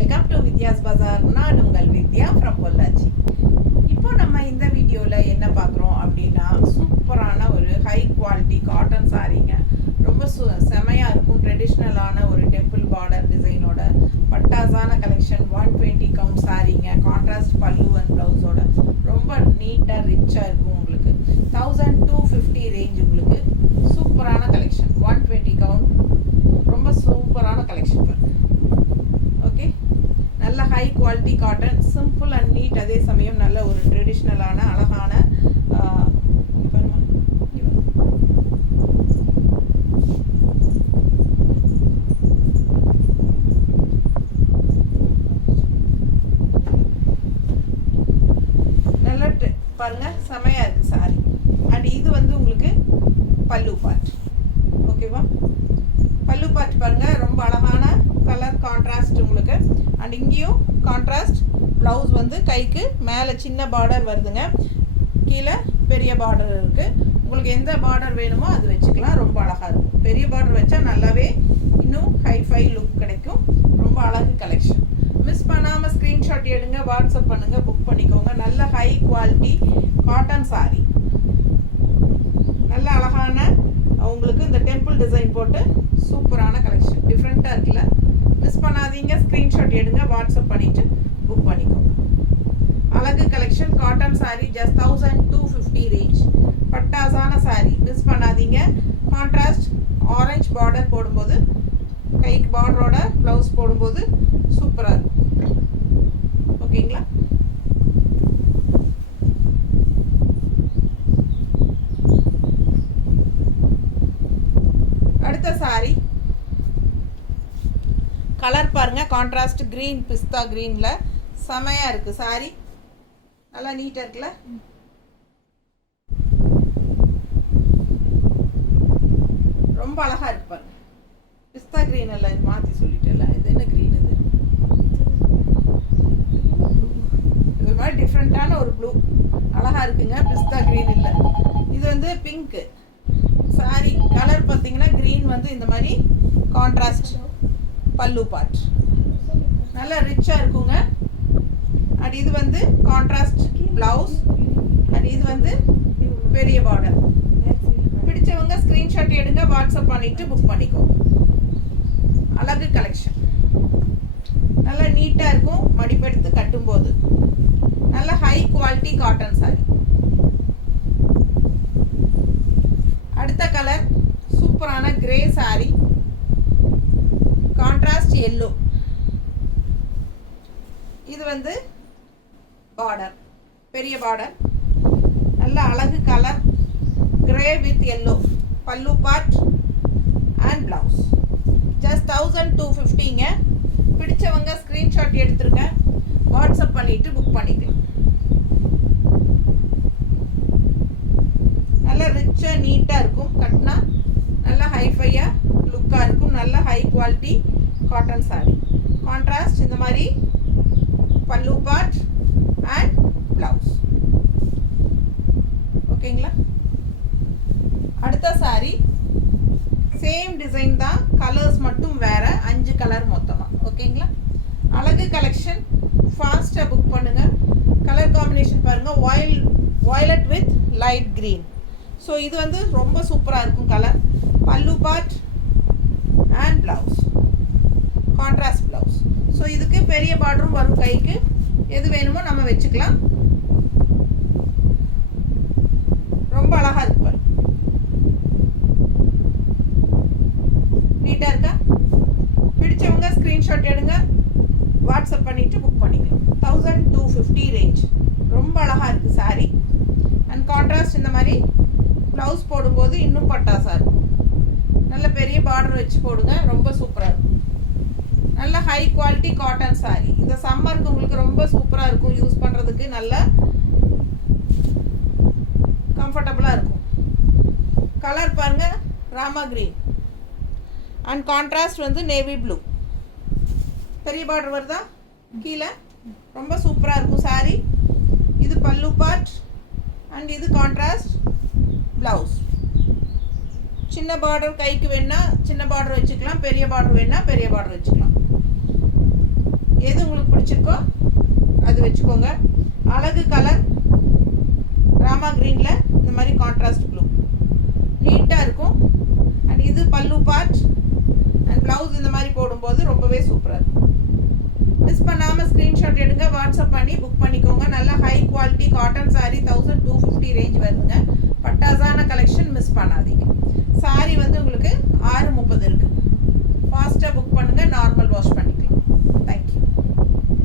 Welcome to Vidya's பஜார். நான் உங்கள் வித்யா from Pollachi. இப்போ நம்ம இந்த வீடியோவில் என்ன பார்க்குறோம் அப்படின்னா, சூப்பரான ஒரு ஹை குவாலிட்டி காட்டன் சாரீங்க. ரொம்ப செமையாக இருக்கும். ட்ரெடிஷ்னலான ஒரு டெம்பிள் பார்டர் டிசைனோட பட்டாசான கலெக்ஷன். 120 கவுண்ட் சாரீங்க. கான்ட்ராஸ்ட் பல்லு அண்ட் ப்ளவுஸோட ரொம்ப நீட்டாக ரிச்சாக இருக்கும். உங்களுக்கு 1250 ரேஞ்ச். உங்களுக்கு சூப்பரான கலெக்ஷன். 120 கவுண்ட் ரொம்ப சூப்பரான கலெக்ஷன். ஓகே, நல்ல high quality cotton, simple and neat. அதே சமயம் நல்ல ஒரு ட்ரெடிஷ்னலான அழகான நல்ல பாருங்க, செமையா இருக்கு சாரி. அண்ட் இது வந்து உங்களுக்கு பல்லு பார்ட். ஓகேவா, பல்லு பார்ட் பாருங்க, ரொம்ப அழகான கலர் கான்ட்ராஸ்ட் உங்களுக்கு. அண்ட் இங்கேயும் கான்ட்ராஸ்ட் ப்ளவுஸ் வந்து கைக்கு மேலே சின்ன பார்டர் வருதுங்க, கீழே பெரிய பார்டர் இருக்குது. உங்களுக்கு எந்த பார்டர் வேணுமோ அது வச்சுக்கலாம். ரொம்ப அழகாக இருக்கும். பெரிய பார்டர் வச்சா நல்லாவே இன்னும் ஹைஃபை லுக் கிடைக்கும். ரொம்ப அழகு கலெக்ஷன். மிஸ் பண்ணாமல் ஸ்க்ரீன்ஷாட் எடுங்க, வாட்ஸ்அப் பண்ணுங்கள், புக் பண்ணிக்கோங்க. நல்ல ஹை குவாலிட்டி காட்டன் சாரி, நல்ல அழகான உங்களுக்கு இந்த டெம்பிள் டிசைன் போட்டு சூப்பரான கலெக்ஷன். டிஃப்ரெண்ட்டாக இருக்குல்ல? மிஸ் பண்ணாதீங்க, ஸ்க்ரீன்ஷாட் எடுங்க, வாட்ஸ்அப் பண்ணிவிட்டு புக் பண்ணிக்கோங்க. அழகு collection cotton sari, just 1250 range. பட்டாசான சாரி, மிஸ் பண்ணாதீங்க. கான்ட்ராஸ்ட் ஆரஞ்ச் பார்டர் போடும்போது, கைக்கு பார்டரோட ப்ளவுஸ் போடும்போது சூப்பராக இருக்கும். ஓகேங்களா? அடுத்த சாரி கலர் பாருங்க, கான்ட்ராஸ்ட் கிரீன், பிஸ்தா கிரீன்ல செமையா இருக்கு சாரி. நல்லா நீட்டா இருக்குல்ல? ரொம்ப அழகா இருக்கு பாருங்க. பிஸ்தா கிரீன் இல்ல, இது மாத்தி சொல்லிட்டேன்ல. இது என்ன கிரீன்? இது மாதிரி டிஃப்ரெண்டான ஒரு ப்ளூ அழகா இருக்குங்க. பிஸ்தா கிரீன் இல்ல, இது வந்து பிங்க் சாரி. கலர் பார்த்தீங்கன்னா கிரீன் வந்து இந்த மாதிரி கான்ட்ராஸ்ட் பல்லு பார்ட் நல்லா ரிச்சா இருக்குங்க. அண்ட் இது வந்து கான்ட்ராஸ்ட் பிளவுஸ். அண்ட் இது வந்து பெரிய பார்டர். பிடிச்சவங்க ஸ்கிரீன்ஷாட் எடுங்க, வாட்ஸ்அப் பண்ணிட்டு புக் பண்ணிக்கோங்க. அழகு கலெக்ஷன், நல்லா நீட்டா இருக்கும். மடிப்பெடுத்து கட்டும்போது நல்ல ஹை குவாலிட்டி காட்டன் சாரி. அடுத்த கலர் சூப்பரான கிரே சாரி, கான்ட்ராஸ்ட் எல்லோ. இது வந்து பார்டர், பெரிய பார்டர், நல்ல அழகு கலர் கிரே வித் எல்லோ. பல்லு பார்ட் அண்ட் பிளவுஸ். ஜஸ்ட் 1250ங்க. பிடிச்சவங்க ஸ்கிரீன்ஷாட் எடுத்துருங்க, வாட்ஸ்அப் பண்ணிட்டு புக் பண்ணிக்கலாம். நல்ல ரிச்சா நீட்டா இருக்கும். கட்டினா நல்ல ஹைஃபையா லுக்கா இருக்கும். நல்ல high quality cotton sorry. Contrast இந்த மாதிரி பல்லு பார்ட் அண்ட் பிளவுஸ். ஓகேங்களா? அடுத்த சாரி சேம் டிசைன் தான், கலர்ஸ் மட்டும் வேற. 5 கலர் மொத்தமா. ஓகேங்களா? அழகு கலெக்ஷன். ஃபாஸ்டா புக் பண்ணுங்க. கலர் காம்பினேஷன் பாருங்க, violet with light green. So இது வந்து ரொம்ப சூப்பராக இருக்கும் கலர். பல்லு part and blouse, contrast blouse. So இதுக்கு பெரிய பார்டரும் வரும். கைக்கு எது வேணுமோ நம்ம வச்சுக்கலாம். ரொம்ப அழகா இருக்கு பாரு. நீட்டா இருக்கா? பிடிச்சவங்க ஸ்கிரீன்ஷாட் எடுங்க, வாட்ஸ்அப் பண்ணிட்டு புக் பண்ணிக்கலாம். 1250 ரேஞ்ச். ரொம்ப அழகா இருக்கு சாரி. அண்ட் கான்ட்ராஸ்ட் இந்த மாதிரி ப்ளவுஸ் போடும்போது இன்னும் பட்டாசா இருக்கும். நல்ல பெரிய பார்டர் வச்சு போடுங்க, ரொம்ப சூப்பராக இருக்கும். நல்ல ஹை குவாலிட்டி காட்டன் சாரி. இந்த சம்மருக்கு உங்களுக்கு ரொம்ப சூப்பராக இருக்கும். யூஸ் பண்ணுறதுக்கு நல்ல கம்ஃபர்டபுளாக இருக்கும். கலர் பாருங்க, ராமா கிரீன் அண்ட் கான்ட்ராஸ்ட் வந்து நேவி ப்ளூ. பெரிய பார்டர் வருதா கீழே? ரொம்ப சூப்பராக இருக்கும் சாரி. இது பல்லு பார்ட் அண்ட் இது கான்ட்ராஸ்ட் பிளவுஸ். சின்ன பார்டர் கைக்கு வேணா சின்ன பார்டர் வச்சுக்கலாம், பெரிய பார்டர் வேணா பெரிய பார்டர் வச்சுக்கலாம். எது உங்களுக்கு பிடிச்சிருக்கோ அது வச்சுக்கோங்க. அழகு கலர் ராமா க்ரீனில் இந்த மாதிரி கான்ட்ராஸ்ட் ப்ளூ நீட்டாக இருக்கும். அண்ட் இது பல்லு பார்ட் அண்ட் ப்ளவுஸ் இந்த மாதிரி போடும்போது ரொம்பவே சூப்பராக இருக்கும். மிஸ் பண்ணாமல் ஸ்க்ரீன்ஷாட் எடுங்க, வாட்ஸ்அப் பண்ணி புக் பண்ணிக்கோங்க. நல்லா high quality cotton sari 1250 range வருதுங்க. பட்டாசான கலெக்ஷன் மிஸ் பண்ணாதீங்க. சாரீ வந்து உங்களுக்கு 6:30 இருக்குது. ஃபாஸ்ட்டாக புக் பண்ணுங்கள், நார்மல் வாஷ் பண்ணிக்கலாம். தேங்க்யூ.